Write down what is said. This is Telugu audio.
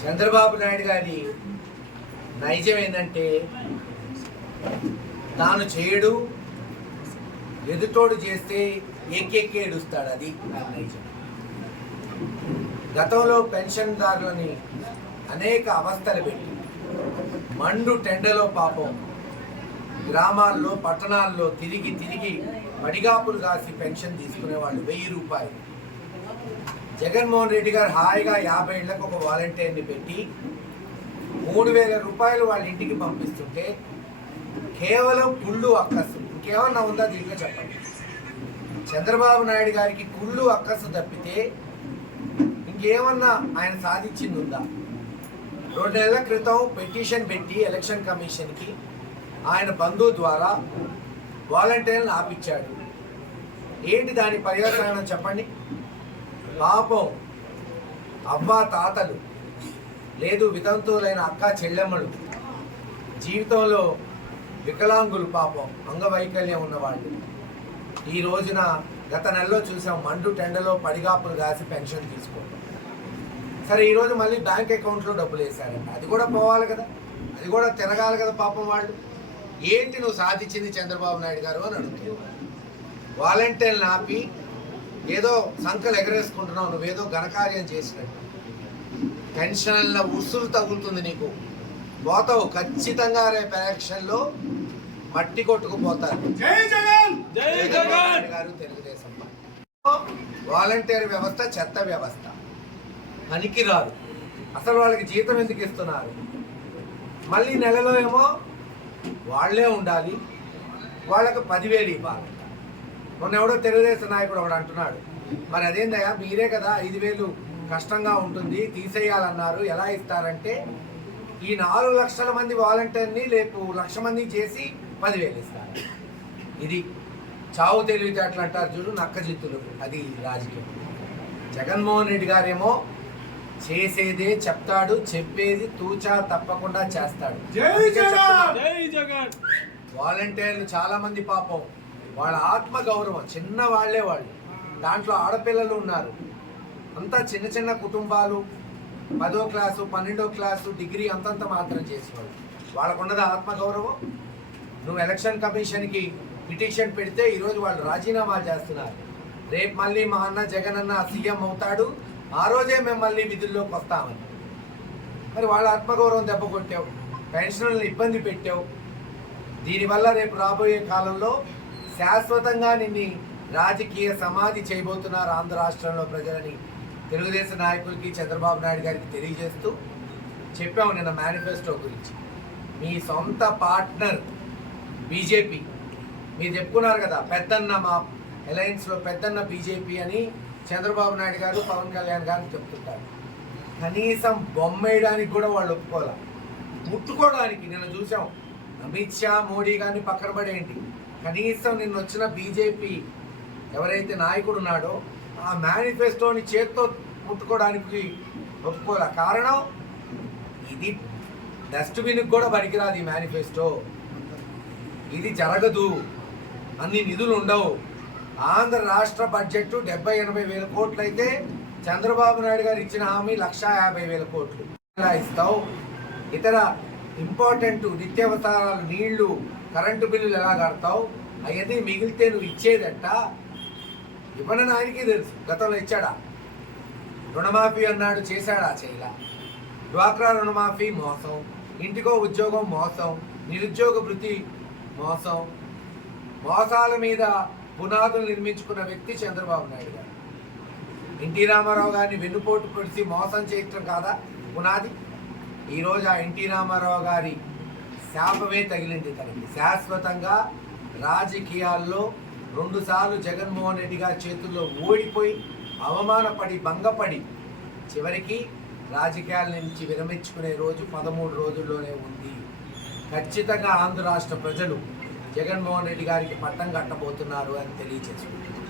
చంద్రబాబు నాయుడు గారి నైజం ఏంటంటే తాను చేయడు ఎదుటోడు చేస్తే ఎక్కెక్కి ఏడుస్తాడు. అది నా నైజం. గతంలో పెన్షన్దారులని అనేక అవస్థలు పెట్టి మండు టెండలో పాపం గ్రామాల్లో పట్టణాల్లో తిరిగి తిరిగి పడిగాపులు కాసి పెన్షన్ తీసుకునే వాళ్ళు వెయ్యి రూపాయలు. జగన్మోహన్ రెడ్డి గారు హాయిగా యాభై ఏళ్ళకు ఒక వాలంటీర్ని పెట్టి మూడు వేల రూపాయలు వాళ్ళ ఇంటికి పంపిస్తుంటే కేవలం కుళ్ళు అక్కసు. ఇంకేమన్నా ఉందా దీంట్లో చెప్పండి? చంద్రబాబు నాయుడు గారికి కుళ్ళు అక్కసు తప్పితే ఇంకేమన్నా ఆయన సాధించింది ఉందా రెండు నెలల క్రితం పిటిషన్ పెట్టి ఎలక్షన్ కమిషన్కి ఆయన బంధువు ద్వారా వాలంటీర్లను ఆపించాడు ఏంటి దాని పర్యవసానం చెప్పండి? పాపం అవ్వ తాతలు లేదు వితంతువులైన అక్క చెల్లెమ్మలు. జీవితంలో వికలాంగులు పాపం అంగవైకల్యం ఉన్నవాళ్ళు. ఈ రోజున గత నెలలో చూసాం మండు టెండలో పడిగాపులు కాసి పెన్షన్ తీసుకోవడం సరే ఈరోజు మళ్ళీ బ్యాంక్ అకౌంట్లో డబ్బులు వేశారంట. అది కూడా పోవాలి కదా. అది కూడా తిరగాలి కదా పాపం వాళ్ళు. ఏంటి నువ్వు సాధించింది చంద్రబాబు నాయుడు గారు అని అడుగుతున్నావు వాలంటీర్లను ఆపి ఏదో సంకలు ఎగరేసుకుంటున్నావు నువ్వేదో ఘనకార్యం చేసినట్టు. పెన్షన్ల ఉసులు తగులుతుంది నీకు. పోతావు ఖచ్చితంగా రేపు ఎలక్షన్లో మట్టి కొట్టుకుపోతారు. జై జగన్! జై జగన్ నాయుడు గారు తెలుగుదేశం. వాలంటీర్ వ్యవస్థ చెత్త వ్యవస్థ. పనికిరాదు. అసలు వాళ్ళకి జీతం ఎందుకు ఇస్తున్నారు? మళ్ళీ నెలలో ఏమో వాళ్ళే ఉండాలి. వాళ్ళకి పదివేలు ఇవ్వాలి. మొన్న ఎవడో తెలుగుదేశం నాయకుడు ఒకడు అంటున్నాడు. మరి అదేందయ్యా మీరే కదా ఐదు వేలు కష్టంగా ఉంటుంది తీసేయాలన్నారు. ఎలా ఇస్తారంటే ఈ నాలుగు లక్షల మంది వాలంటీర్ని రేపు లక్ష మంది చేసి పదివేలు ఇస్తారు. ఇది చావు తెలివితేటలు అంటారు చూడు నక్క జిత్తులు అది రాజకీయం. జగన్మోహన్ రెడ్డి గారేమో చేసేదే చెప్తాడు చెప్పేది తూచా తప్పకుండా చేస్తాడు. వాలంటీర్లు చాలా మంది పాపం. వాళ్ళ ఆత్మ గౌరవం చిన్న వాళ్ళే వాళ్ళు. దాంట్లో ఆడపిల్లలు ఉన్నారు. అంతా చిన్న చిన్న కుటుంబాలు పదో క్లాసు పన్నెండో క్లాసు డిగ్రీ అంతంత మాత్రం చేసేవాళ్ళు. వాళ్ళకున్నది ఆత్మగౌరవం. నువ్వు ఎలక్షన్ కమిషన్కి పిటిషన్ పెడితే ఈరోజు వాళ్ళు రాజీనామా చేస్తున్నారు. రేపు మళ్ళీ మా అన్న జగన్ అన్న సీఎం అవుతాడు. ఆ రోజే మేము మళ్ళీ విధుల్లోకి వస్తామని. మరి వాళ్ళ ఆత్మగౌరవం దెబ్బ కొట్టావు. పెన్షన్లను ఇబ్బంది పెట్టావు. దీనివల్ల రేపు రాబోయే కాలంలో శాశ్వతంగా నిన్ని రాజకీయ సమాధి చేయబోతున్నారు ఆంధ్ర రాష్ట్రంలో ప్రజలని. తెలుగుదేశం నాయకులకి చంద్రబాబు నాయుడు గారికి తెలియజేస్తూ చెప్పాము నిన్న మేనిఫెస్టో గురించి. మీ సొంత పార్ట్నర్ బీజేపీ. మీరు చెప్పుకున్నారు కదా పెద్దన్న మా అలయన్స్లో పెద్దన్న బీజేపీ అని చంద్రబాబు నాయుడు గారు పవన్ కళ్యాణ్ గారు చెప్తుంటారు. కనీసం బొమ్మేయడానికి కూడా వాళ్ళు ఒప్పుకోవాలి? ముట్టుకోవడానికి నిన్న చూసాం అమిత్ షా మోడీ గారిని పక్కన పడేయండి. కనీసం నిన్న వచ్చిన బీజేపీ ఎవరైతే నాయకుడు ఉన్నాడో ఆ మేనిఫెస్టోని చేత్తో ముట్టుకోవడానికి ఒప్పుకోలే. కారణం ఇది డస్ట్బిన్కి కూడా పనికిరాదు ఈ మేనిఫెస్టో. ఇది జరగదు. అన్ని నిధులు ఉండవు. ఆంధ్ర రాష్ట్ర బడ్జెట్ డెబ్బై ఎనభై వేల కోట్లు అయితే చంద్రబాబు నాయుడు గారు ఇచ్చిన హామీ లక్షా యాభై వేల కోట్లు. ఇస్తావు. ఇతర ఇంపార్టెంట్ నిత్యావసరాలు నీళ్ళు కరెంటు బిల్లులు ఎలా కడతావు? అవన్నీ మిగిలితే నువ్వు ఇచ్చేదట ఇవ్వనని ఆయనకి తెలుసు. గతంలో ఇచ్చాడా? రుణమాఫీ అన్నాడు చేశాడా? చేయలా. డ్వాక్రా రుణమాఫీ మోసం. ఇంటికో ఉద్యోగం మోసం. నిరుద్యోగ వృత్తి మోసం. మోసాల మీద పునాదులు నిర్మించుకున్న వ్యక్తి చంద్రబాబు నాయుడు గారు. ఎన్టీ రామారావు గారిని వెన్నుపోటు పొడిచి మోసం చేయటం కాదా? పునాది? ఈరోజు ఆ ఎన్టీ రామారావు గారి శాపమే తగిలింది తనకి. శాశ్వతంగా రాజకీయాల్లో రెండుసార్లు జగన్మోహన్ రెడ్డి గారి చేతుల్లో ఓడిపోయి అవమానపడి భంగపడి చివరికి రాజకీయాల నుంచి విరమించుకునే రోజు పదమూడు రోజుల్లోనే ఉంది. ఖచ్చితంగా ఆంధ్ర రాష్ట్ర ప్రజలు జగన్మోహన్ రెడ్డి గారికి పట్టం కట్టబోతున్నారు అని తెలియజేసుకుంటున్నారు